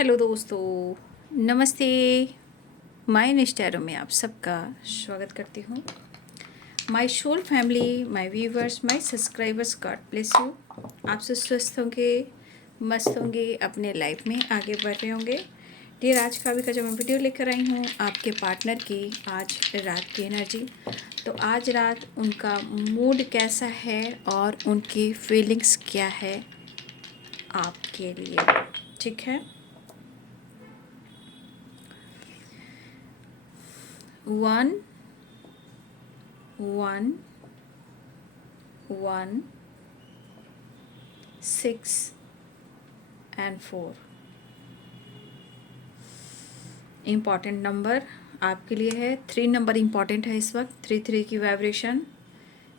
Hello दोस्तों, नमस्ते। My निष्ठैरो में आप सबका स्वागत करती हूँ। My soul family, my viewers, my subscribers, God bless you. आप सब स्वस्थ होंगे, मस्त होंगे, अपने लाइफ में आगे बढ़ रहे होंगे। डियर, आज का भी का जो मैं वीडियो लेकर आई हूँ आपके पार्टनर की आज रात की एनर्जी। तो आज रात उनका मूड कैसा है और उनकी फीलिंग्स क्या है आपके लिए, ठीक है। 1 1 1 6 and 4 इम्पॉर्टेंट नंबर आपके लिए है। 3 नंबर इम्पॉर्टेंट है इस वक्त, 3 की वाइब्रेशन,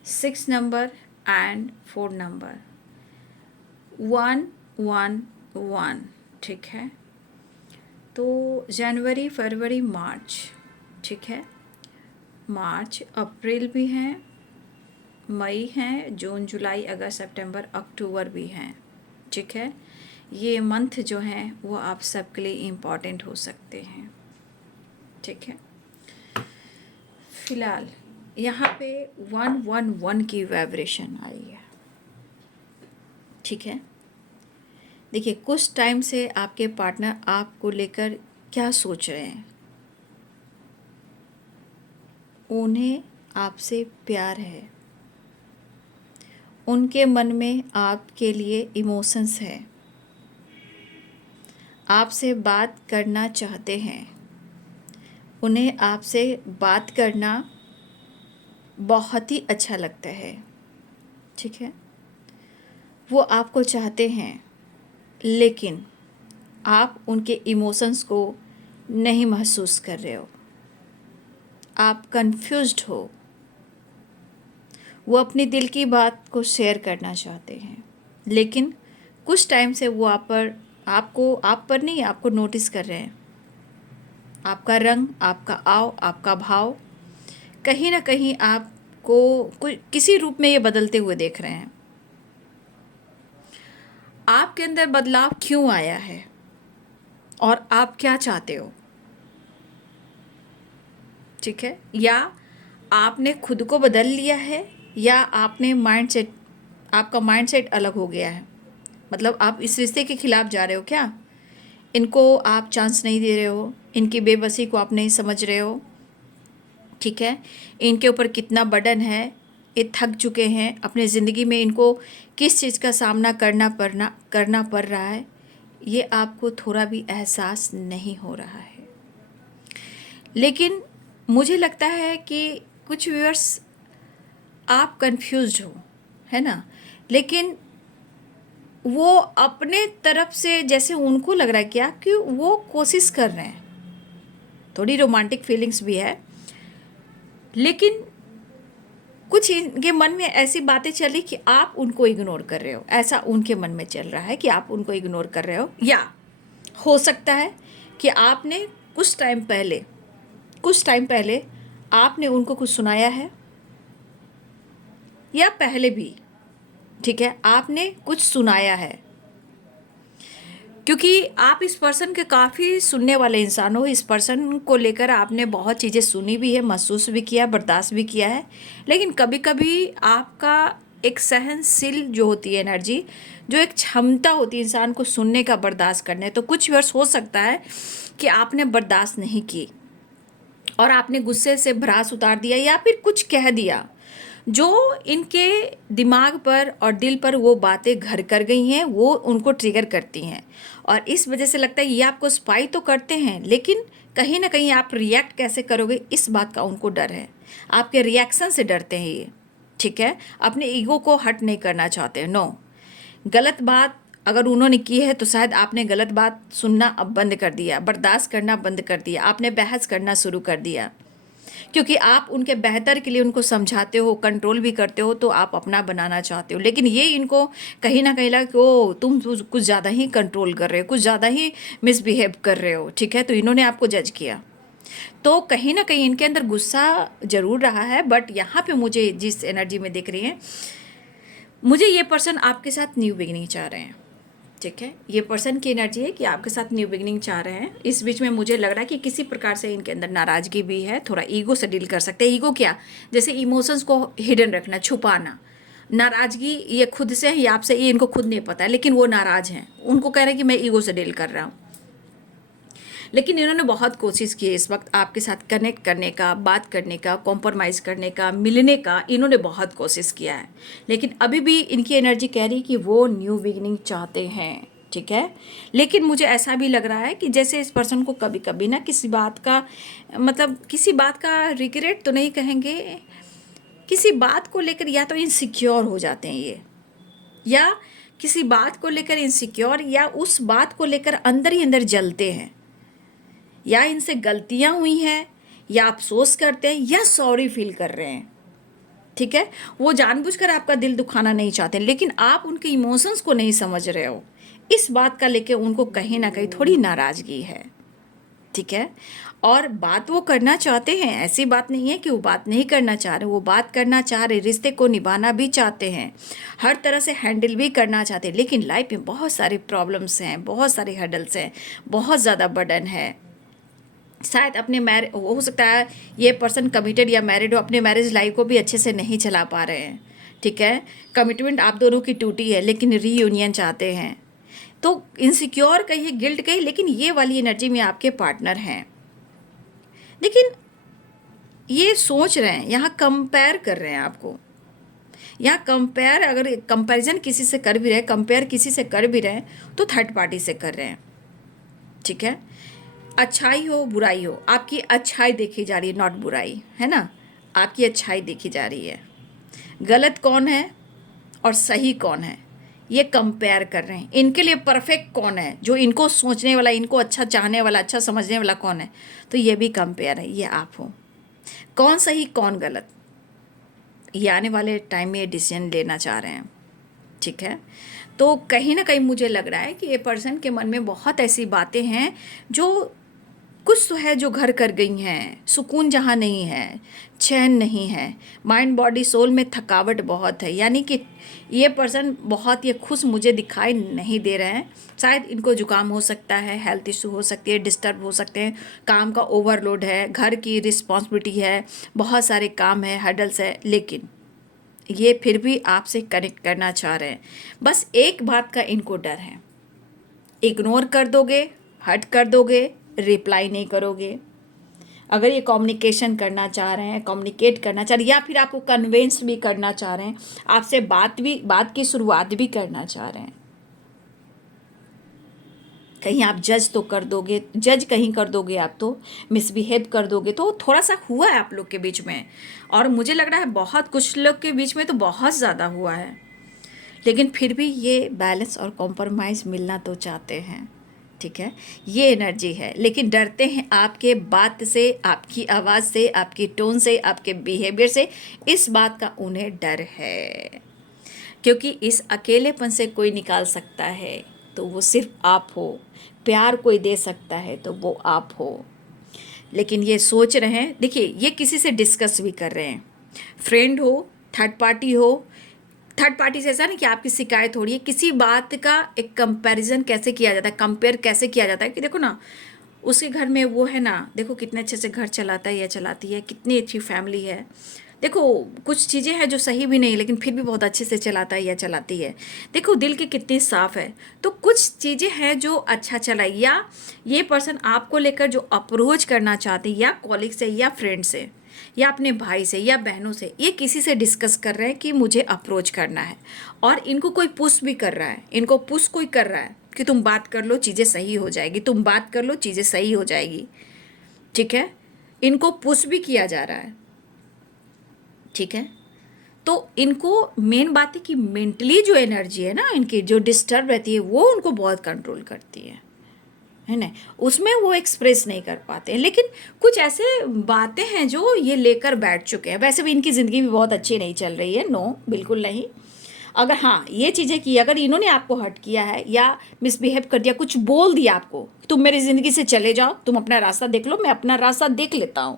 6 नंबर एंड 4 नंबर, 1 1 1, ठीक है। तो जनवरी, फरवरी, मार्च, ठीक है। मार्च, अप्रैल भी हैं, मई हैं, जून, जुलाई, अगस्त, सितंबर, अक्टूबर भी हैं, ठीक है। ये मंथ जो हैं वो आप सबके लिए इम्पॉर्टेंट हो सकते हैं, ठीक है। फिलहाल यहाँ पे 111 की वाइब्रेशन आई है, ठीक है। देखिए, कुछ टाइम से आपके पार्टनर आपको लेकर क्या सोच रहे हैं। उन्हें आपसे प्यार है, उनके मन में आपके लिए इमोशंस है, आपसे बात करना चाहते हैं। उन्हें आपसे बात करना बहुत ही अच्छा लगता है, ठीक है। वो आपको चाहते हैं, लेकिन आप उनके इमोशंस को नहीं महसूस कर रहे हो, आप कंफ्यूज्ड हो। वो अपनी दिल की बात को शेयर करना चाहते हैं, लेकिन कुछ टाइम से वो आप पर नहीं, आपको नोटिस कर रहे हैं। आपका रंग, आपका आव, आपका भाव कहीं ना कहीं आपको कोई किसी रूप में ये बदलते हुए देख रहे हैं। आपके अंदर बदलाव क्यों आया है और आप क्या चाहते हो, ठीक है। या आपने खुद को बदल लिया है, या आपने माइंडसेट, आपका माइंडसेट अलग हो गया है। मतलब आप इस रिश्ते के खिलाफ जा रहे हो क्या, इनको आप चांस नहीं दे रहे हो, इनकी बेबसी को आप नहीं समझ रहे हो, ठीक है। इनके ऊपर कितना बर्डन है, ये थक चुके हैं अपने ज़िंदगी में, इनको किस चीज़ का सामना करना पड़ रहा है, ये आपको थोड़ा भी एहसास नहीं हो रहा है। लेकिन मुझे लगता है कि कुछ व्यूअर्स आप कंफ्यूज्ड हो, है ना। लेकिन वो अपने तरफ से जैसे उनको लग रहा है क्या कि वो कोशिश कर रहे हैं, थोड़ी रोमांटिक फीलिंग्स भी है, लेकिन कुछ इनके मन में ऐसी बातें चली कि आप उनको इग्नोर कर रहे हो। ऐसा उनके मन में चल रहा है कि आप उनको इग्नोर कर रहे हो। या हो सकता है कि आपने कुछ टाइम पहले आपने उनको कुछ सुनाया है, या पहले भी, ठीक है, आपने कुछ सुनाया है। क्योंकि आप इस पर्सन के काफ़ी सुनने वाले इंसान हो, इस पर्सन को लेकर आपने बहुत चीज़ें सुनी भी है, महसूस भी किया, बर्दाश्त भी किया है। लेकिन कभी कभी आपका एक सहनशील जो होती है एनर्जी, जो एक क्षमता होती है इंसान को सुनने का, बर्दाश्त करने, तो कुछ वर्ष हो सकता है कि आपने बर्दाश्त नहीं की और आपने गुस्से से भड़ास उतार दिया, या फिर कुछ कह दिया जो इनके दिमाग पर और दिल पर वो बातें घर कर गई हैं, वो उनको ट्रिगर करती हैं। और इस वजह से लगता है ये आपको स्पाई तो करते हैं, लेकिन कहीं ना कहीं आप रिएक्ट कैसे करोगे इस बात का उनको डर है। आपके रिएक्शन से डरते हैं ये, ठीक है। अपने ईगो को हट नहीं करना चाहते, नो। गलत बात अगर उन्होंने की है तो शायद आपने गलत बात सुनना अब बंद कर दिया, बर्दाश्त करना बंद कर दिया, आपने बहस करना शुरू कर दिया, क्योंकि आप उनके बेहतर के लिए उनको समझाते हो, कंट्रोल भी करते हो, तो आप अपना बनाना चाहते हो। लेकिन ये इनको कहीं ना कहीं लगा कि ओ तुम कुछ ज़्यादा ही कंट्रोल कर रहे हो, कुछ ज़्यादा ही मिसबिहेव कर रहे हो, ठीक है। तो इन्होंने आपको जज किया, तो कहीं ना कहीं इनके अंदर गुस्सा ज़रूर रहा है। बट यहाँ पे मुझे जिस एनर्जी में दिख रही है, मुझे ये पर्सन आपके साथ न्यू बिगिनिंग चाह रहे हैं, ठीक है, ये पर्सन की एनर्जी है कि आपके साथ न्यू बिगनिंग चाह रहे हैं। इस बीच में मुझे लग रहा है कि किसी प्रकार से इनके अंदर नाराज़गी भी है, थोड़ा ईगो से डील कर सकते हैं। ईगो क्या, जैसे इमोशंस को हिडन रखना, छुपाना। नाराज़गी ये खुद से है या आपसे, ये इनको खुद नहीं पता है, लेकिन वो नाराज़ हैं। उनको कह रहे हैं कि मैं ईगो से डील कर रहा हूँ। लेकिन इन्होंने बहुत कोशिश की है इस वक्त आपके साथ कनेक्ट करने का, बात करने का, कॉम्प्रोमाइज़ करने का, मिलने का। इन्होंने बहुत कोशिश किया है, लेकिन अभी भी इनकी एनर्जी कह रही है कि वो न्यू बिगिनिंग चाहते हैं। ठीक है, लेकिन मुझे ऐसा भी लग रहा है कि जैसे इस पर्सन को कभी कभी ना किसी बात का, मतलब किसी बात का रिग्रेट तो नहीं कहेंगे, किसी बात को लेकर या तो इनसिक्योर हो जाते हैं ये, या किसी बात को लेकर इनसिक्योर, या उस बात को लेकर अंदर ही अंदर जलते हैं, या इनसे गलतियां हुई हैं, या अफसोस करते हैं, या सॉरी फील कर रहे हैं। ठीक है, वो जानबूझकर आपका दिल दुखाना नहीं चाहते, लेकिन आप उनके इमोशंस को नहीं समझ रहे हो। इस बात का लेके उनको कहीं ना कहीं थोड़ी नाराज़गी है। ठीक है, और बात वो करना चाहते हैं, ऐसी बात नहीं है कि वो बात नहीं करना चाह रहे, वो बात करना चाह रहे, रिश्ते को निभाना भी चाहते हैं, हर तरह से हैंडल भी करना चाहते हैं, लेकिन लाइफ में बहुत सारे प्रॉब्लम्स हैं, बहुत सारे हर्डल्स हैं, बहुत ज़्यादा बर्डन है। शायद अपने हो सकता है ये पर्सन कमिटेड या मैरिड हो, अपने मैरिज लाइफ को भी अच्छे से नहीं चला पा रहे हैं। ठीक है, कमिटमेंट आप दोनों की टूटी है, लेकिन रीयूनियन चाहते हैं। तो इनसिक्योर कहिए, गिल्ट कहिए, लेकिन ये वाली एनर्जी में आपके पार्टनर हैं। लेकिन ये सोच रहे हैं, यहाँ कंपेयर कर रहे हैं आपको। यहाँ कंपेयर, अगर कंपैरिजन किसी से कर भी रहे, कंपेयर किसी से कर भी रहे हैं, तो थर्ड पार्टी से कर रहे हैं। ठीक है, अच्छाई हो बुराई हो, आपकी अच्छाई देखी जा रही है, नॉट बुराई, है ना। आपकी अच्छाई देखी जा रही है। गलत कौन है और सही कौन है, ये कंपेयर कर रहे हैं। इनके लिए परफेक्ट कौन है, जो इनको सोचने वाला, इनको अच्छा चाहने वाला, अच्छा समझने वाला कौन है, तो ये भी कंपेयर है। ये आप हो, कौन सही कौन गलत, ये आने वाले टाइम में ये डिसीजन लेना चाह रहे हैं। ठीक है, तो कहीं ना कहीं मुझे लग रहा है कि ये पर्सन के मन में बहुत ऐसी बातें हैं जो कुछ तो है जो घर कर गई हैं। सुकून जहाँ नहीं है, चैन नहीं है, माइंड बॉडी सोल में थकावट बहुत है। यानी कि ये पर्सन बहुत ये खुश मुझे दिखाई नहीं दे रहे हैं। शायद इनको जुकाम हो सकता है, हेल्थ इशू हो सकती है, डिस्टर्ब हो सकते हैं, काम का ओवरलोड है, घर की रिस्पॉन्सिबिलिटी है, बहुत सारे काम है, हर्डल्स है, लेकिन ये फिर भी आपसे कनेक्ट करना चाह रहे हैं। बस एक बात का इनको डर है, इग्नोर कर दोगे, हट कर दोगे, रिप्लाई नहीं करोगे। अगर ये कम्युनिकेशन करना चाह रहे हैं, कम्युनिकेट करना चाह रहे हैं, या फिर आपको कन्विंस भी करना चाह रहे हैं, आपसे बात की शुरुआत भी करना चाह रहे हैं, कहीं आप जज तो कर दोगे, जज कहीं कर दोगे, आप तो मिसबिहेव कर दोगे, तो थोड़ा सा हुआ है आप लोग के बीच में। और मुझे लग रहा है बहुत कुछ लोग के बीच में तो बहुत ज़्यादा हुआ है, लेकिन फिर भी ये बैलेंस और कॉम्प्रोमाइज़ मिलना तो चाहते हैं। ठीक है, ये एनर्जी है, लेकिन डरते हैं आपके बात से, आपकी आवाज़ से, आपकी टोन से, आपके बिहेवियर से। इस बात का उन्हें डर है, क्योंकि इस अकेलेपन से कोई निकाल सकता है तो वो सिर्फ आप हो। प्यार कोई दे सकता है तो वो आप हो। लेकिन ये सोच रहे हैं, देखिए ये किसी से डिस्कस भी कर रहे हैं, फ्रेंड हो, थर्ड पार्टी हो। थर्ड पार्टी से ऐसा नहीं कि आपकी शिकायत हो रही है, किसी बात का एक कंपैरिजन कैसे किया जाता है, कंपेयर कैसे किया जाता है कि देखो ना उसके घर में वो है ना, देखो कितने अच्छे से घर चलाता है या चलाती है, कितनी अच्छी फैमिली है, देखो कुछ चीज़ें हैं जो सही भी नहीं लेकिन फिर भी बहुत अच्छे से चलाता है या चलाती है, देखो दिल की कितनी साफ़ है। तो कुछ चीज़ें हैं जो अच्छा चला, या ये पर्सन आपको लेकर जो अप्रोच करना चाहते हैं, या कॉलिग से, या फ्रेंड से, या अपने भाई से, या बहनों से, ये किसी से डिस्कस कर रहे हैं कि मुझे अप्रोच करना है। और इनको कोई पुश भी कर रहा है, इनको पुश कोई कर रहा है कि तुम बात कर लो चीज़ें सही हो जाएगी, तुम बात कर लो चीज़ें सही हो जाएगी। ठीक है, इनको पुश भी किया जा रहा है। ठीक है, तो इनको मेन बात है कि मेंटली जो एनर्जी है ना इनकी, जो डिस्टर्ब रहती है, वो उनको बहुत कंट्रोल करती है ना, उसमें वो एक्सप्रेस नहीं कर पाते हैं। लेकिन कुछ ऐसे बातें हैं जो ये लेकर बैठ चुके हैं। वैसे भी इनकी ज़िंदगी भी बहुत अच्छी नहीं चल रही है, नो बिल्कुल नहीं। अगर हाँ ये चीज़ें की, अगर इन्होंने आपको हर्ट किया है या मिसबिहेव कर दिया, कुछ बोल दिया आपको, तुम मेरी ज़िंदगी से चले जाओ, तुम अपना रास्ता देख लो, मैं अपना रास्ता देख लेता हूँ,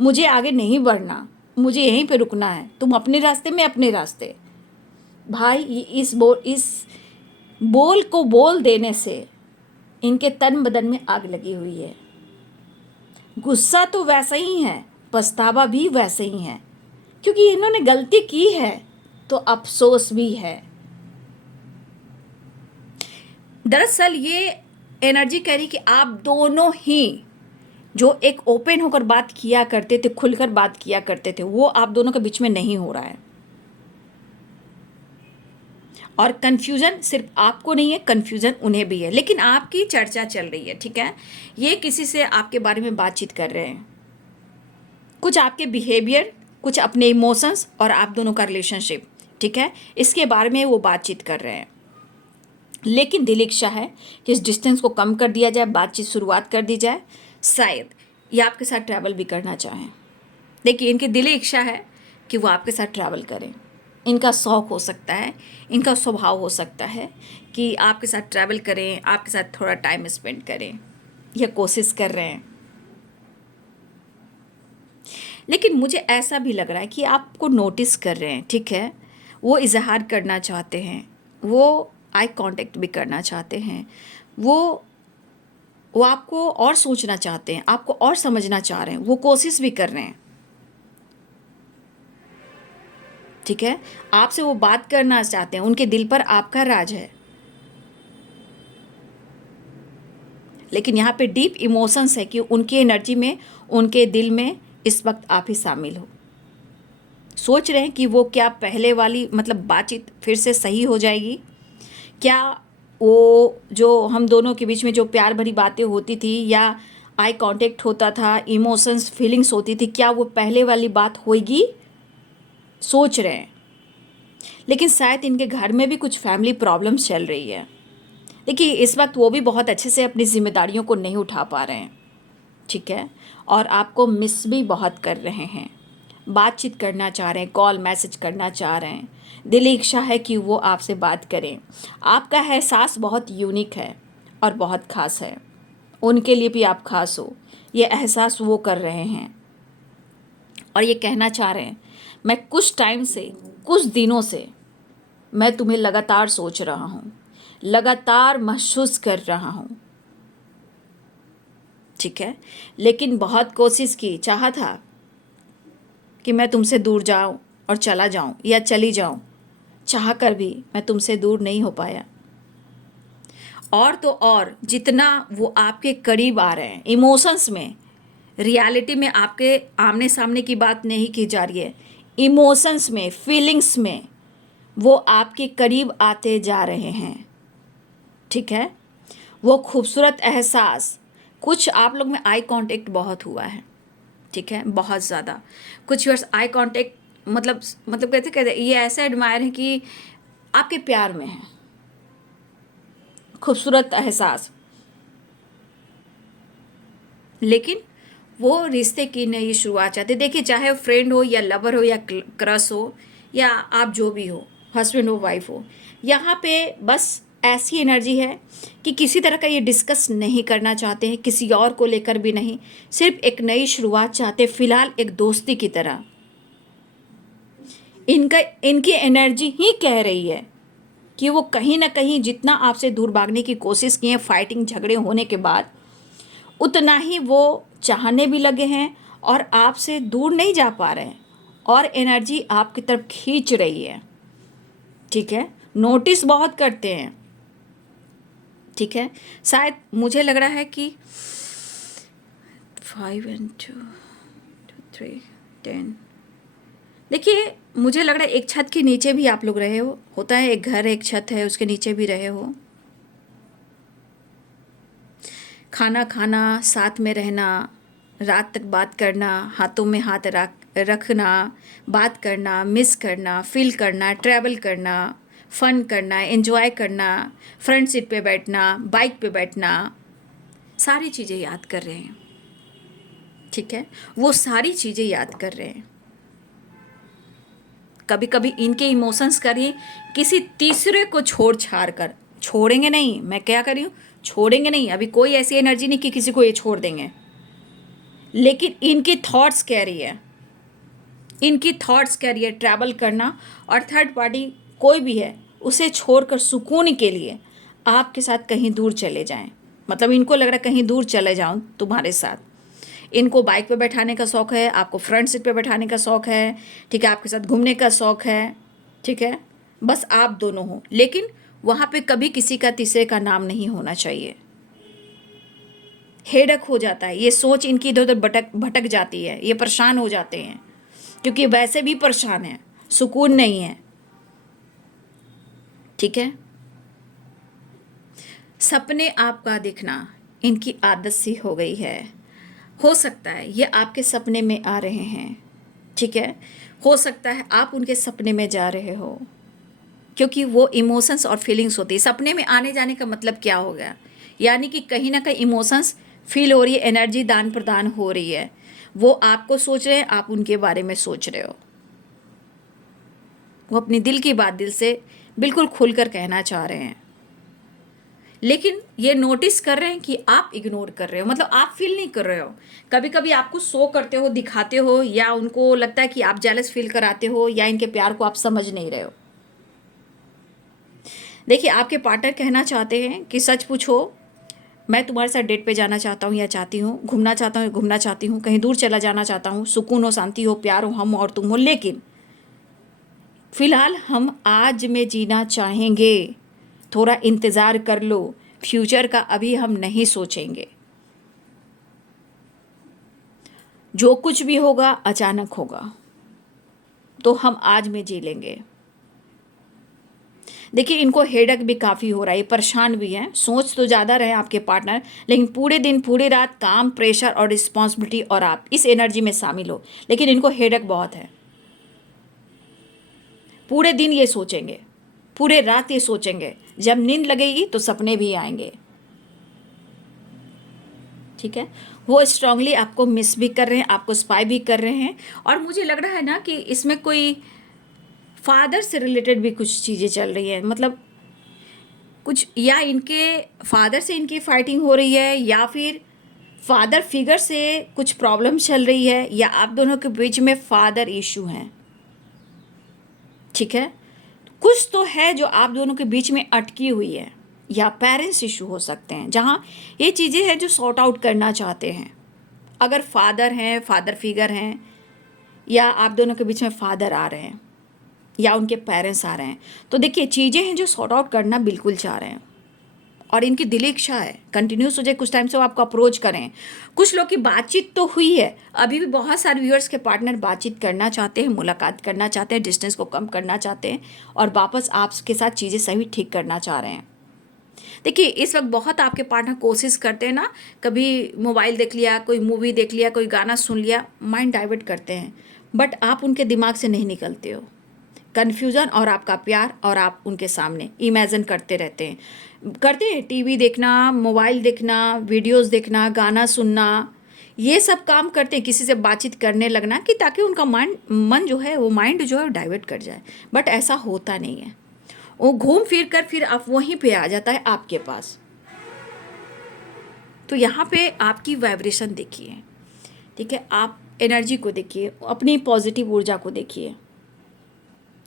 मुझे आगे नहीं बढ़ना, मुझे यहीं पे रुकना है, तुम अपने रास्ते में अपने रास्ते। भाई इस बोल को बोल देने से इनके तन बदन में आग लगी हुई है। गुस्सा तो वैसा ही है, पछतावा भी वैसे ही है, क्योंकि इन्होंने गलती की है तो अफसोस भी है। दरअसल ये एनर्जी कह रही कि आप दोनों ही जो एक ओपन होकर बात किया करते थे, खुलकर बात किया करते थे, वो आप दोनों के बीच में नहीं हो रहा है। और कन्फ्यूज़न सिर्फ आपको नहीं है, कन्फ्यूज़न उन्हें भी है, लेकिन आपकी चर्चा चल रही है, ठीक है। ये किसी से आपके बारे में बातचीत कर रहे हैं, कुछ आपके बिहेवियर, कुछ अपने इमोशंस और आप दोनों का रिलेशनशिप, ठीक है, इसके बारे में वो बातचीत कर रहे हैं। लेकिन दिल इच्छा है कि इस डिस्टेंस को कम कर दिया जाए, बातचीत शुरुआत कर दी जाए। शायद ये आपके साथ ट्रैवल भी करना चाहें। देखिए, इनकी दिली इच्छा है कि वो आपके साथ ट्रैवल करें। इनका शौक़ हो सकता है, इनका स्वभाव हो सकता है कि आपके साथ ट्रैवल करें, आपके साथ थोड़ा टाइम स्पेंड करें, यह कोशिश कर रहे हैं। लेकिन मुझे ऐसा भी लग रहा है कि आपको नोटिस कर रहे हैं, ठीक है। वो इजहार करना चाहते हैं, वो आई कांटेक्ट भी करना चाहते हैं, वो आपको और सोचना चाहते हैं, आपको और समझना चाह रहे हैं, वो कोशिश भी कर रहे हैं, ठीक है। आपसे वो बात करना चाहते हैं, उनके दिल पर आपका राज है। लेकिन यहाँ पे डीप इमोशंस है कि उनकी एनर्जी में, उनके दिल में इस वक्त आप ही शामिल हो। सोच रहे हैं कि वो क्या पहले वाली मतलब बातचीत फिर से सही हो जाएगी, क्या वो जो हम दोनों के बीच में जो प्यार भरी बातें होती थी या आई कांटेक्ट होता था, इमोशंस फीलिंग्स होती थी, क्या वो पहले वाली बात होगी। सोच रहे हैं। लेकिन शायद इनके घर में भी कुछ फैमिली प्रॉब्लम्स चल रही है। देखिए, इस वक्त वो भी बहुत अच्छे से अपनी जिम्मेदारियों को नहीं उठा पा रहे हैं, ठीक है, और आपको मिस भी बहुत कर रहे हैं। बातचीत करना चाह रहे हैं, कॉल मैसेज करना चाह रहे हैं, दिली इच्छा है कि वो आपसे बात करें। आपका एहसास बहुत यूनिक है और बहुत ख़ास है, उनके लिए भी आप ख़ास हो, ये एहसास वो कर रहे हैं। और ये कहना चाह रहे हैं, मैं कुछ टाइम से, कुछ दिनों से मैं तुम्हें लगातार सोच रहा हूँ, लगातार महसूस कर रहा हूँ, ठीक है। लेकिन बहुत कोशिश की, चाहा था कि मैं तुमसे दूर जाऊं और चला जाऊं या चली जाऊं, चाह कर भी मैं तुमसे दूर नहीं हो पाया। और तो और जितना वो आपके करीब आ रहे हैं इमोशंस में, रियलिटी में आपके आमने सामने की बात नहीं की जा रही है, इमोशंस में, फीलिंग्स में वो आपके करीब आते जा रहे हैं, ठीक है। वो खूबसूरत एहसास, कुछ आप लोग में आई कांटेक्ट बहुत हुआ है, ठीक है, बहुत ज़्यादा। कुछ वर्ष आई कांटेक्ट मतलब कहते ये ऐसा एडमायर है कि आपके प्यार में है, खूबसूरत एहसास। लेकिन वो रिश्ते की नई शुरुआत चाहते। देखिए, चाहे वो फ्रेंड हो या लवर हो या क्रश हो या आप जो भी हो, हस्बैंड हो वाइफ हो, यहाँ पे बस ऐसी एनर्जी है कि किसी तरह का ये डिस्कस नहीं करना चाहते हैं, किसी और को लेकर भी नहीं, सिर्फ एक नई शुरुआत चाहते, फिलहाल एक दोस्ती की तरह। इनकी एनर्जी ही कह रही है कि वो कहीं ना कहीं जितना आपसे दूर भागने की कोशिश किए, फाइटिंग झगड़े होने के बाद, उतना ही वो चाहने भी लगे हैं और आपसे दूर नहीं जा पा रहे हैं और एनर्जी आपकी तरफ खींच रही है, ठीक है। नोटिस बहुत करते हैं, ठीक है। शायद मुझे लग रहा है कि 5 and 2 3 10। देखिए, मुझे लग रहा है एक छत के नीचे भी आप लोग रहे हो, होता है एक घर, एक छत है, उसके नीचे भी रहे हो। खाना खाना, साथ में रहना, रात तक बात करना, हाथों में हाथ रखना, बात करना, मिस करना, फील करना, ट्रैवल करना, फन करना, एंजॉय करना, फ्रंट सीट पे बैठना, बाइक पे बैठना, सारी चीज़ें याद कर रहे हैं, ठीक है। वो सारी चीज़ें याद कर रहे हैं। कभी कभी इनके इमोशंस करिए किसी तीसरे को छोड़ छाड़ कर, छोड़ेंगे नहीं, मैं क्या कर रही हूँ, छोड़ेंगे नहीं, अभी कोई ऐसी एनर्जी नहीं कि किसी को ये छोड़ देंगे। लेकिन इनकी थॉट्स कह रही है, इनकी थॉट्स कह रही है ट्रैवल करना और थर्ड पार्टी कोई भी है उसे छोड़कर सुकून के लिए आपके साथ कहीं दूर चले जाएं, मतलब इनको लग रहा है कहीं दूर चले जाऊं तुम्हारे साथ। इनको बाइक पे बैठाने का शौक़ है, आपको फ्रंट सीट पे बैठाने का शौक़ है, ठीक है, आपके साथ घूमने का शौक़ है, ठीक है, बस आप दोनों हो, लेकिन वहाँ पे कभी किसी का तीसरे का नाम नहीं होना चाहिए। हेडक हो जाता है, ये सोच इनकी इधर उधर भटक भटक जाती है, ये परेशान हो जाते हैं, क्योंकि वैसे भी परेशान है, सुकून नहीं है, ठीक है। सपने आपका देखना इनकी आदत सी हो गई है। हो सकता है ये आपके सपने में आ रहे हैं, ठीक है, हो सकता है आप उनके सपने में जा रहे हो, क्योंकि वो इमोशंस और फीलिंग्स होती है। सपने में आने जाने का मतलब क्या हो गया, यानी कि कहीं ना कहीं इमोशंस फील हो रही है, एनर्जी दान प्रदान हो रही है, वो आपको सोच रहे हैं, आप उनके बारे में सोच रहे हो, वो अपनी दिल की बात दिल से बिल्कुल खुलकर कहना चाह रहे हैं, लेकिन ये नोटिस कर रहे हैं कि आप इग्नोर कर रहे हो, मतलब आप फील नहीं कर रहे हो। कभी कभी आपको शो करते हो, दिखाते हो, या उनको लगता है कि आप जेलस फील कराते हो, या इनके प्यार को आप समझ नहीं रहे हो। देखिए, आपके पार्टनर कहना चाहते हैं कि सच पूछो, मैं तुम्हारे साथ डेट पे जाना चाहता हूँ या चाहती हूँ, घूमना चाहता हूँ या घूमना चाहती हूँ, कहीं दूर चला जाना चाहता हूँ, सुकून हो, शांति हो, प्यार हो, हम और तुम हो, लेकिन फिलहाल हम आज में जीना चाहेंगे, थोड़ा इंतज़ार कर लो, फ्यूचर का अभी हम नहीं सोचेंगे, जो कुछ भी होगा अचानक होगा, तो हम आज में जी लेंगे। देखिए, इनको हेडक भी काफ़ी हो रहा है, ये परेशान भी हैं, सोच तो ज़्यादा रहे आपके पार्टनर, लेकिन पूरे दिन पूरी रात काम, प्रेशर और रिस्पॉन्सिबिलिटी, और आप इस एनर्जी में शामिल हो, लेकिन इनको हेडक बहुत है। पूरे दिन ये सोचेंगे, पूरे रात ये सोचेंगे, जब नींद लगेगी तो सपने भी आएंगे, ठीक है। वो स्ट्रांगली आपको मिस भी कर रहे हैं, आपको स्पाई भी कर रहे हैं, और मुझे लग रहा है ना कि इसमें कोई फादर से रिलेटेड भी कुछ चीज़ें चल रही हैं, मतलब कुछ, या इनके फादर से इनकी फाइटिंग हो रही है, या फिर फादर फिगर से कुछ प्रॉब्लम चल रही है, या आप दोनों के बीच में फादर इशू हैं, ठीक है। कुछ तो है जो आप दोनों के बीच में अटकी हुई है, या पेरेंट्स इशू हो सकते हैं, जहाँ ये चीज़ें हैं जो सॉर्ट आउट करना चाहते हैं। अगर फादर हैं, फादर फिगर हैं, या आप दोनों के बीच में फादर आ रहे हैं, या उनके पेरेंट्स आ रहे हैं, तो देखिए चीज़ें हैं जो सॉर्ट आउट करना बिल्कुल चाह रहे हैं, और इनकी दिली इच्छा है कंटिन्यूस हो जाए, कुछ टाइम से वो आपको अप्रोच करें। कुछ लोग की बातचीत तो हुई है, अभी भी बहुत सारे व्यूअर्स के पार्टनर बातचीत करना चाहते हैं, मुलाकात करना चाहते हैं, डिस्टेंस को कम करना चाहते हैं, और वापस आपके साथ चीज़ें सही ठीक करना चाह रहे हैं। देखिए, इस वक्त बहुत आपके पार्टनर कोशिश करते हैं ना, कभी मोबाइल देख लिया, कोई मूवी देख लिया, कोई गाना सुन लिया, माइंड डाइवर्ट करते हैं, बट आप उनके दिमाग से नहीं निकलते हो। कन्फ्यूज़न और आपका प्यार, और आप उनके सामने इमेजिन करते रहते हैं टीवी देखना, मोबाइल देखना, वीडियोस देखना, गाना सुनना, ये सब काम करते हैं, किसी से बातचीत करने लगना, कि ताकि उनका मन जो है, वो माइंड जो है डाइवर्ट कर जाए, बट ऐसा होता नहीं है। वो घूम फिर कर फिर आप वहीं पे आ जाता है आपके पास। तो यहाँ पे आपकी वाइब्रेशन देखिए, ठीक है, आप एनर्जी को देखिए, अपनी पॉजिटिव ऊर्जा को देखिए,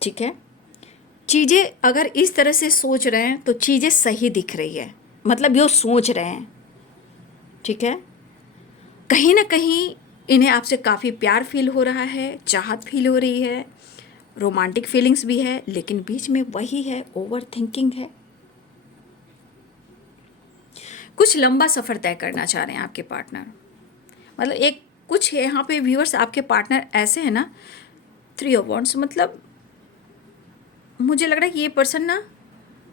ठीक है। चीज़ें अगर इस तरह से सोच रहे हैं तो चीज़ें सही दिख रही है, मतलब ये सोच रहे हैं, ठीक है। कहीं ना कहीं इन्हें आपसे काफ़ी प्यार फील हो रहा है, चाहत फील हो रही है, रोमांटिक फीलिंग्स भी है, लेकिन बीच में वही है, ओवर थिंकिंग है। कुछ लंबा सफ़र तय करना चाह रहे हैं आपके पार्टनर, मतलब एक कुछ यहाँ पे व्यूअर्स आपके पार्टनर ऐसे हैं ना, 3 ऑफ वांड्स, मतलब मुझे लग रहा है कि ये पर्सन ना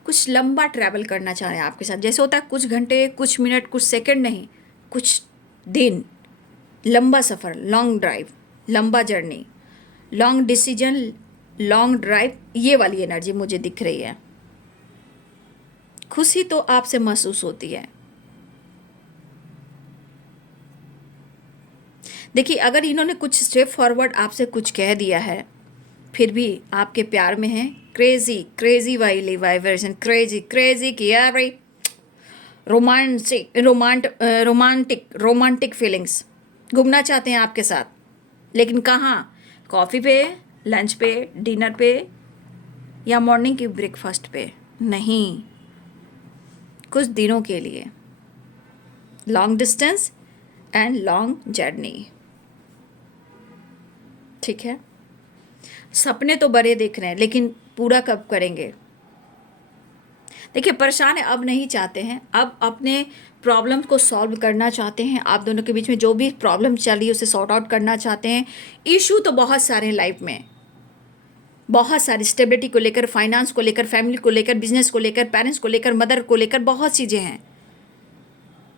कुछ लंबा ट्रैवल करना चाह रहे हैं आपके साथ, जैसे होता है कुछ घंटे, कुछ मिनट, कुछ सेकंड नहीं, कुछ दिन, लंबा सफ़र, लॉन्ग ड्राइव, लंबा journey, long decision, long drive, ये वाली एनर्जी मुझे दिख रही है। खुशी तो आपसे महसूस होती है। देखिए, अगर इन्होंने कुछ स्टेप फॉरवर्ड आपसे कुछ कह दिया है, फिर भी आपके प्यार में है, क्रेजी क्रेजी वाली वाइब्रेशन, क्रेजी क्रेजी किया भाई, रोमांटिक फीलिंग्स, घूमना चाहते हैं आपके साथ, लेकिन कहाँ, कॉफ़ी पे, लंच पे, डिनर पे, या मॉर्निंग की ब्रेकफास्ट पे नहीं, कुछ दिनों के लिए, long distance and long journey, ठीक है। सपने तो बड़े देख रहे हैं, लेकिन पूरा कब करेंगे? देखिए, परेशान है अब नहीं चाहते हैं, अब अपने प्रॉब्लम को सॉल्व करना चाहते हैं। आप दोनों के बीच में जो भी प्रॉब्लम चल रही है उसे सॉर्ट आउट करना चाहते हैं। इशू तो बहुत सारे हैं लाइफ में, बहुत सारी, स्टेबिलिटी को लेकर, फाइनेंस को लेकर, फैमिली को लेकर, बिजनेस को लेकर, पेरेंट्स को लेकर, मदर को लेकर, बहुत चीज़ें हैं।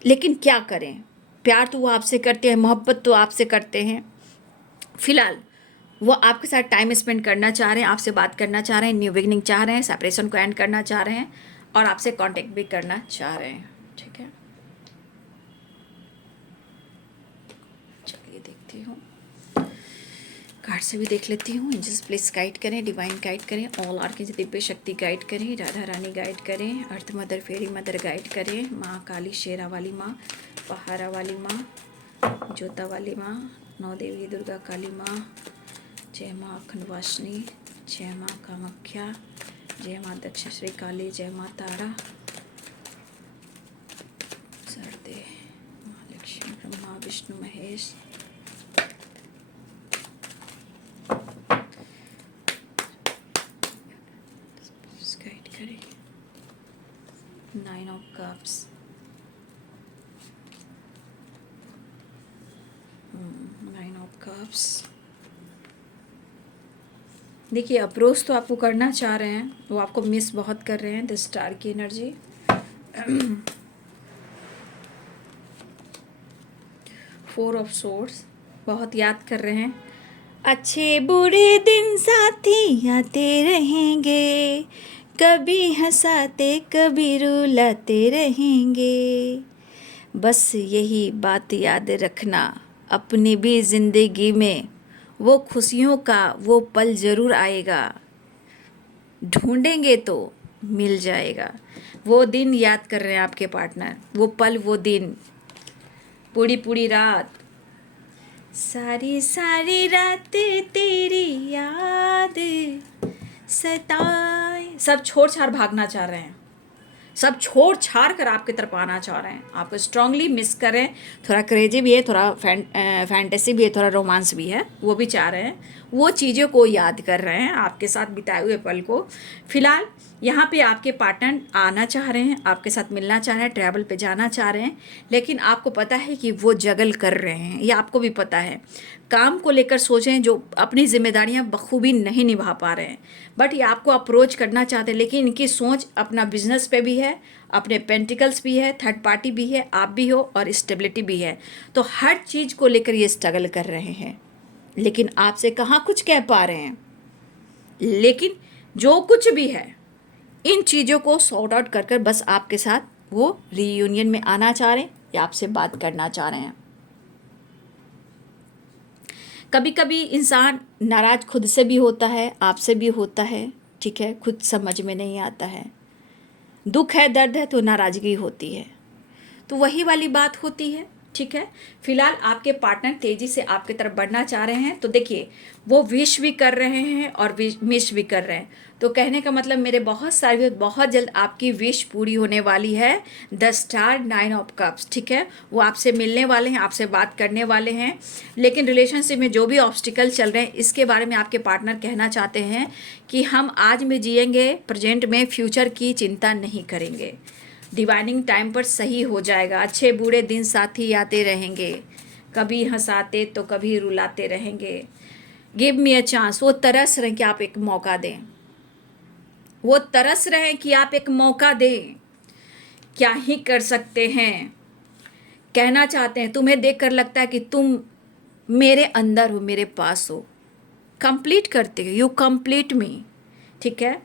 लेकिन क्या करें, प्यार तो वो आपसे करते हैं, मोहब्बत तो आपसे करते हैं। फिलहाल वो आपके साथ टाइम स्पेंड करना चाह रहे हैं, आपसे बात करना चाह रहे हैं, न्यू बिगनिंग चाह रहे हैं, सेपरेशन को एंड करना चाह रहे हैं, और आपसे कांटेक्ट भी करना चाह रहे हैं, ठीक है। चलिए देखती हूँ, कार्ड से भी देख लेती हूँ। एंजल्स प्लीज गाइड करें, डिवाइन गाइड करें, ऑल आर्केंजल दिव्य शक्ति गाइड करें, राधा रानी गाइड करें, अर्थ मदर, फेरी मदर गाइड करें, माँ काली, शेरा वाली माँ, पहाड़ा वाली माँ, जोता वाली माँ, नौ देवी दुर्गा काली माँ, जय माँ अखंडवासिनी, जय माँ कामाख्या, जय माँ दक्षश्री काली, जय माँ तारा, सरदे, माँ लक्ष्मी, ब्रह्मा विष्णु महेश, गाइड करें। 9 ऑफ कप्स, 9 ऑफ कप्स। देखिए, अप्रोच तो आपको करना चाह रहे हैं, वो आपको मिस बहुत कर रहे हैं, द स्टार की एनर्जी। 4 ऑफ सोर्ड्स, बहुत याद कर रहे हैं। अच्छे बुरे दिन साथी आते रहेंगे, कभी हंसाते कभी रुलाते रहेंगे, बस यही बात याद रखना, अपनी भी ज़िंदगी में वो खुशियों का वो पल ज़रूर आएगा, ढूंढेंगे तो मिल जाएगा। वो दिन याद कर रहे हैं आपके पार्टनर, वो पल, वो दिन, पूरी पूरी रात, सारी सारी रातें तेरी याद सताए, सब छोड़ छाड़ भागना चाह रहे हैं, सब छोड़ छाड़ कर आपकी तरफ आना चाह रहे हैं, आपको स्ट्रांगली मिस कर रहे हैं। थोड़ा क्रेजी भी है, थोड़ा फैंटेसी भी है, थोड़ा रोमांस भी है, वो भी चाह रहे हैं, वो चीज़ों को याद कर रहे हैं, आपके साथ बिताए हुए पल को। फिलहाल यहाँ पे आपके पार्टनर आना चाह रहे हैं, आपके साथ मिलना चाह रहे हैं, ट्रैवल पे जाना चाह रहे हैं, लेकिन आपको पता है कि वो जगल कर रहे हैं, ये आपको भी पता है। काम को लेकर सोचें, जो अपनी जिम्मेदारियां बखूबी नहीं निभा पा रहे हैं, बट ये आपको अप्रोच करना चाहते हैं, लेकिन इनकी सोच अपना बिजनेस पे भी है, अपने पेंटिकल्स भी है, थर्ड पार्टी भी है, आप भी हो, और स्टेबिलिटी भी है। तो हर चीज़ को लेकर ये स्ट्रगल कर रहे हैं, लेकिन आपसे कहाँ कुछ कह पा रहे हैं। लेकिन जो कुछ भी है, इन चीज़ों को सॉर्ट आउट कर कर बस आपके साथ वो रीयूनियन में आना चाह रहे हैं या आपसे बात करना चाह रहे हैं। कभी कभी इंसान नाराज खुद से भी होता है, आपसे भी होता है, ठीक है, खुद समझ में नहीं आता है, दुख है, दर्द है, तो नाराज़गी होती है, तो वही वाली बात होती है, ठीक है। फिलहाल आपके पार्टनर तेज़ी से आपकी तरफ बढ़ना चाह रहे हैं, तो देखिए, वो विश भी कर रहे हैं और मिस भी कर रहे हैं, तो कहने का मतलब मेरे बहुत सारे, बहुत जल्द आपकी विश पूरी होने वाली है। द स्टार, 9 ऑफ कप्स, ठीक है, वो आपसे मिलने वाले हैं, आपसे बात करने वाले हैं, लेकिन रिलेशनशिप में जो भी ऑब्स्टिकल चल रहे हैं, इसके बारे में आपके पार्टनर कहना चाहते हैं कि हम आज में जिएंगे, प्रेजेंट में, फ्यूचर की चिंता नहीं करेंगे, डिवाइनिंग टाइम पर सही हो जाएगा, अच्छे बुरे दिन साथी आते रहेंगे, कभी हंसाते तो कभी रुलाते रहेंगे, गिव मी अ चांस। वो तरस रहे कि आप एक मौका दें, वो तरस रहे कि आप एक मौका दें, क्या ही कर सकते हैं, कहना चाहते हैं, तुम्हें देखकर लगता है कि तुम मेरे अंदर हो, मेरे पास हो, कंप्लीट करते हो, यू कंप्लीट मी, ठीक है,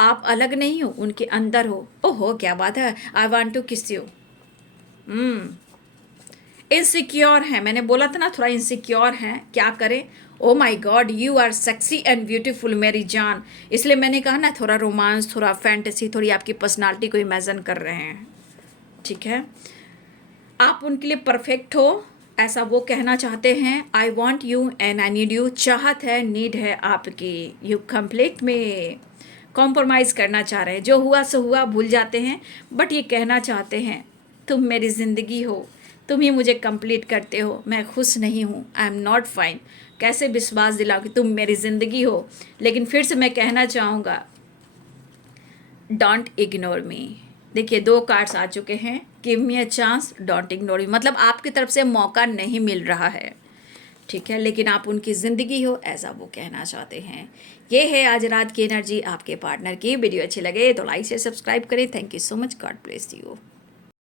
आप अलग नहीं हो, उनके अंदर हो। ओहो क्या बात है, आई वांट टू किस यू। इनसिक्योर है, मैंने बोला था ना थोड़ा इनसिक्योर हैं, क्या करें। Oh my God, you are sexy and beautiful मेरी जान, इसलिए मैंने कहा ना, थोड़ा रोमांस, थोड़ा फैंटेसी, थोड़ी आपकी पर्सनालिटी को इमेजिन कर रहे हैं, ठीक है, आप उनके लिए परफेक्ट हो, ऐसा वो कहना चाहते हैं। I want you and I need you, चाहत है, नीड है आपकी, यू कंप्लीट में, कॉम्प्रोमाइज़ करना चाह रहे हैं, जो हुआ सो हुआ भूल जाते हैं, बट ये कहना चाहते हैं तुम मेरी ज़िंदगी हो, तुम ही मुझे कंप्लीट करते हो, मैं खुश नहीं हूँ, आई एम नॉट फाइन। कैसे विश्वास दिलाओ कि तुम मेरी ज़िंदगी हो। लेकिन फिर से मैं कहना चाहूँगा, डोंट इग्नोर मी। देखिए 2 कार्ड्स आ चुके हैं, give me a chance, don't ignore me, मतलब आपकी तरफ से मौका नहीं मिल रहा है, ठीक है, लेकिन आप उनकी ज़िंदगी हो, ऐसा वो कहना चाहते हैं। ये है आज रात की एनर्जी आपके पार्टनर की। वीडियो अच्छी लगे तो लाइक से सब्सक्राइब करें। Thank you so much, God bless you.